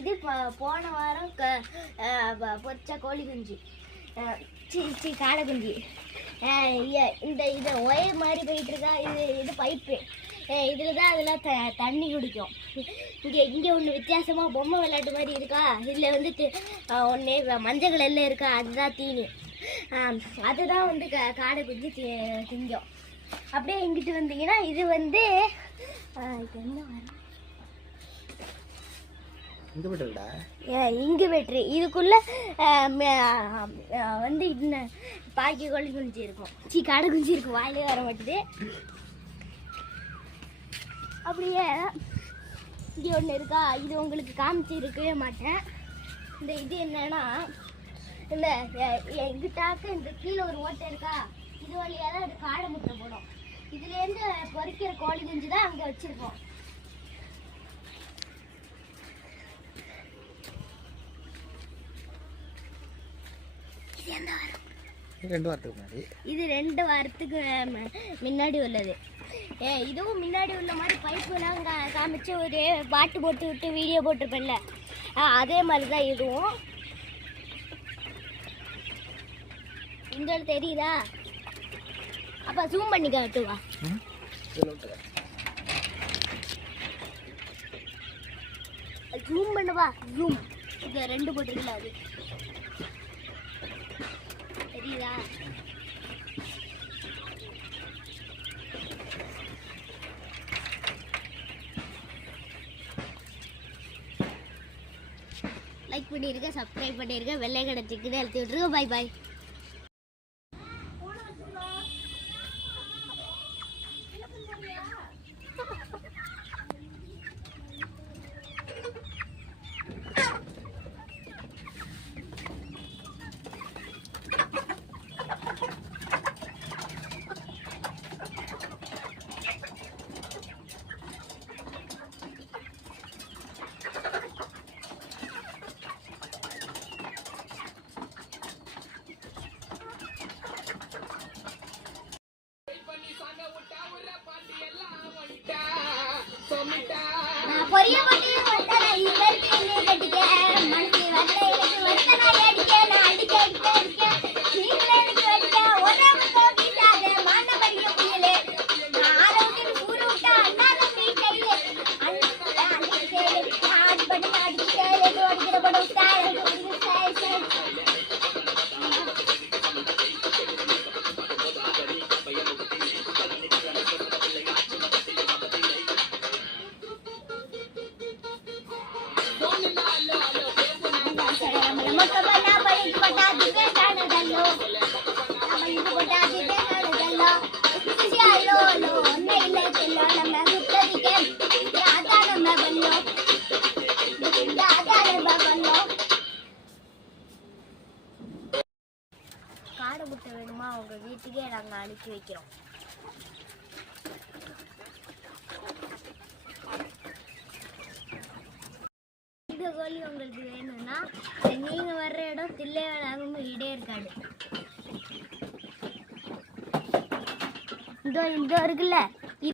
இது போன வாரம் பொரிச்ச கோழி குஞ்சு, காடை குஞ்சு. இது ஒயர் மாதிரி போயிட்டு இருக்கா. இது பைப்பு. இதில் தான் அதெல்லாம் தண்ணி குடிக்கும். இங்கே ஒன்று வித்தியாசமாக பொம்மை விளையாட்டு மாதிரி இருக்கா. இதில் வந்து ஒன்று மஞ்சள் கலரில் இருக்கா, அதுதான் தீனி. அதுதான் வந்து காடை குஞ்சு திங்கும். அப்படியே இங்கிட்டு வந்தீங்கன்னா இது வந்து என்ன வரும், இன்குபேட்டர். இதுக்குள்ள வந்து பாக்கி கோழி குஞ்சு இருக்கும், காடை குஞ்சு இருக்கும். வாயிலே வர மாட்டுது. அப்படியே இங்கே ஒன்று இருக்கா. இது உங்களுக்கு காமிச்சு இருக்கவே மாட்டேன். இது என்னன்னா, இந்த எங்கிட்டாக்க இந்த கீழே ஒரு ஓட்டை இருக்கா, இது வழியாக தான் அது காடை முட்டை போடும். இதுலேருந்து பொறிக்கிற கோழி குஞ்சு தான் அங்கே வச்சுருக்கோம். இது 2 வாரத்துக்கு முன்னாடி உள்ளது. இதுவும் முன்னாடி உள்ள மாதிரி பைப்புலாம் காமிச்சு ஒரு பாட்டு போட்டு விட்டு வீடியோ போட்டிருப்பேன்ல, அதே மாதிரி தான் இதுவும். இந்த தெரியுதா? அப்ப ஜூம் பண்ணி காட்டுவா. ஜூம் பண்ணுவா. ஜூம். இது 2 போட்டிருக்கல, அது தெரியுதா? லைக் பண்ணிருக்க, சப்ஸ்கிரைப் பண்ணிருக்க, வெள்ளை கடை அழுத்தி விட்டுருங்க. பாய் பாய். பொரிய பட்டி வட்டன இவர்க்கு நீ கட்டிக்க மனசி வட்டை எனக்கு வட்டன அடிக்க நான் அடிக்க நீங்களே எனக்கு வச்ச ஒரே முட்டை வீட்டாத மான பறிய புயலே நான் ஆரோக்கியம் ஊரு விட்டா அண்ணால நீ கையிலே அடிக்க நான் பண்ணி அடிக்க ஓடிக்கிற படம் ஸ்டைல் காடை முட்டை வேணுமா அவங்க வீட்டுக்கே நாங்கள் அனுப்பி வைக்கிறோம். இந்த கோழி உங்களுக்கு வேணும்னா நீங்கள் வர்ற இடம் தில்லைவேளாங்கும் இடையேற்காடு. இந்த இருக்குல்ல,